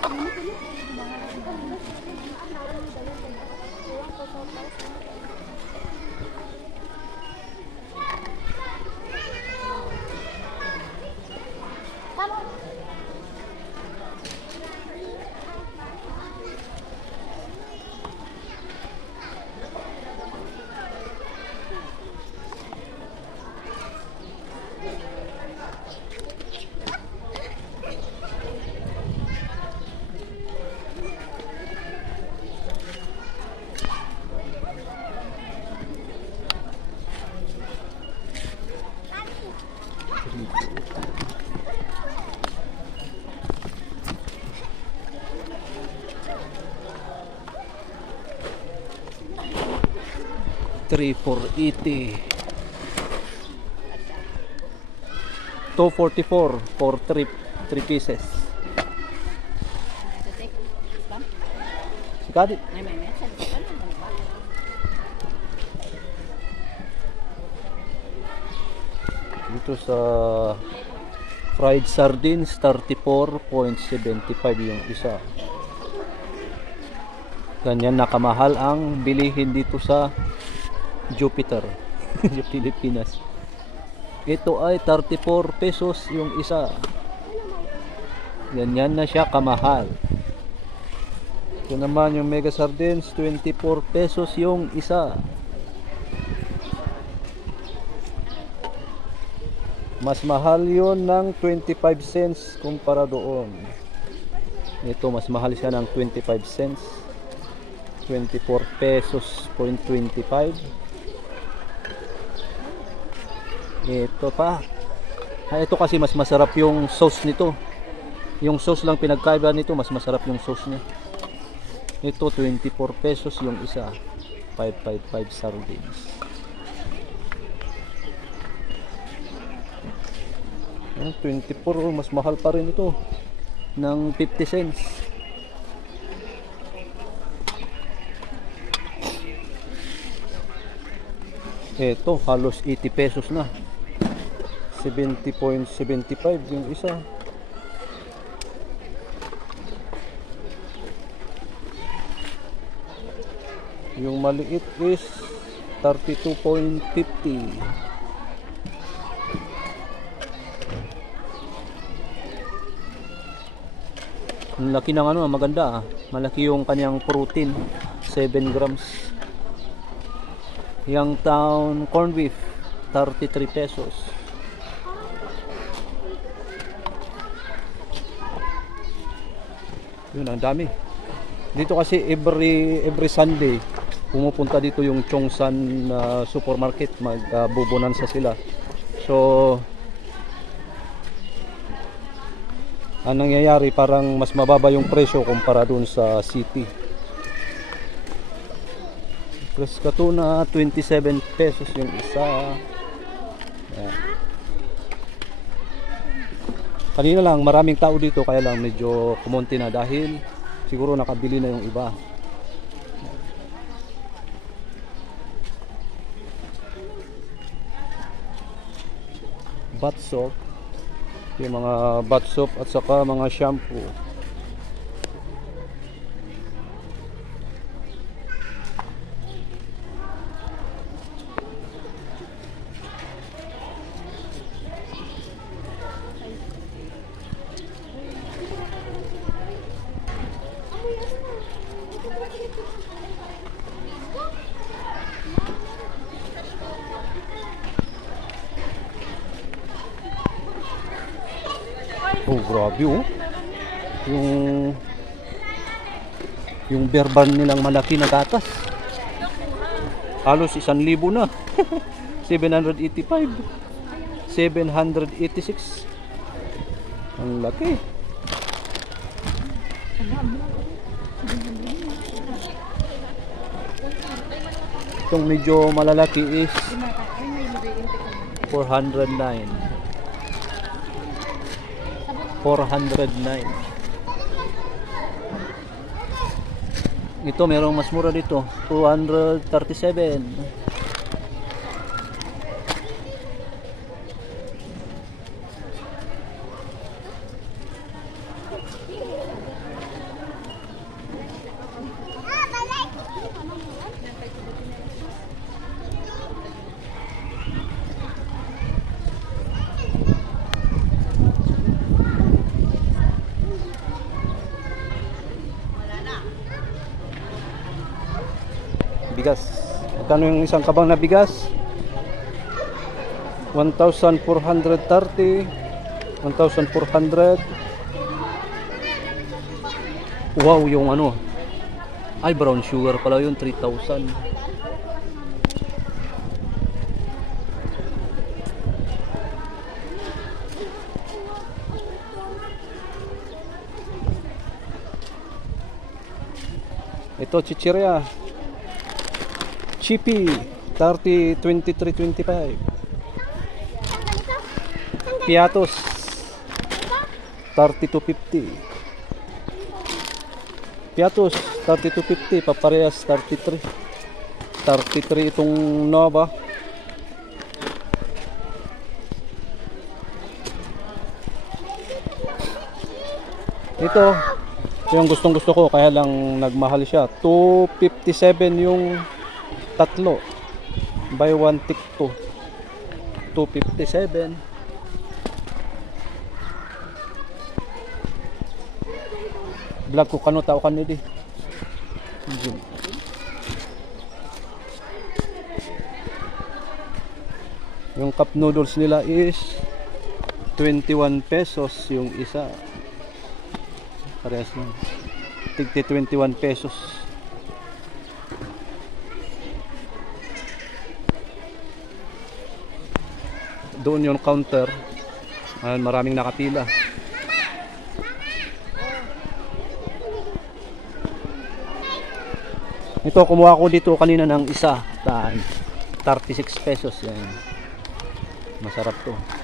Thank you. 3480 244 for 3 3 pieces. Got it. Dito sa fried sardines 34.75 yung isa. Ganyan nakamahal ang bilihin dito sa Jupiter sa Pilipinas. Ito ay 34 pesos yung isa. Ganyan na siya kamahal. Ito naman yung mega sardines 24 pesos yung isa. Mas mahal yon ng 25 cents kumpara doon. Ito mas mahal siya ng 25 cents. 24 pesos 0.25 ito pa. Ah, ito kasi mas masarap yung sauce nito. Yung sauce lang pinagkaiba nito, mas masarap yung sauce niya. Ito 24 pesos yung isa. 555 sardines. Ayan, 24 mas mahal pa rin ito ng 50 cents ito halos 80 pesos na 70.75 yung isa yung maliit is 32.50 Ang laki ng ano, maganda ah. Malaki yung kanyang protein. 7 grams. Yung town corned beef, 33 pesos. Yun, ang dami. Dito kasi every every Sunday pumupunta dito yung Chongsan uh, supermarket magbubunan sa sila. So ang nangyayari parang mas mababa yung presyo kumpara dun sa city Fresh tuna 27 pesos yung isa Ayan. Kanina lang maraming tao dito kaya lang medyo kumonti na dahil siguro nakabili na yung iba. Bath soap. Yung mga bath soap at saka mga shampoo Oh, grabe oh. Yung yung berban nilang malaki na gatas. Halos isang libo na. 785. 786. Ang laki. Itong medyo malalaki is 409. 409. Ito merong mas mura dito, 237. Bigas. Magkano yung isang kabang na bigas? 1,430 1,400 Wow, yung ano. Ay, brown sugar pala yun 3,000 Ito, chichirya Chippy 30, 23, 25 Piatos 32.50 Piatos 32.50 Paparehas 33 33 itong Nova. Ito yung gustong gusto ko kaya lang nagmahal siya. 257 yung tatlo. Buy one tick two. 257 vlog ko kano tao kan di. Yun. yung cup noodles nila is 21 pesos yung isa. Parehas lang. Tigti 21 pesos doon yung counter. Ayan, maraming nakapila ito kumuha ko dito kanina ng isa. Tan, 36 pesos. Yan masarap to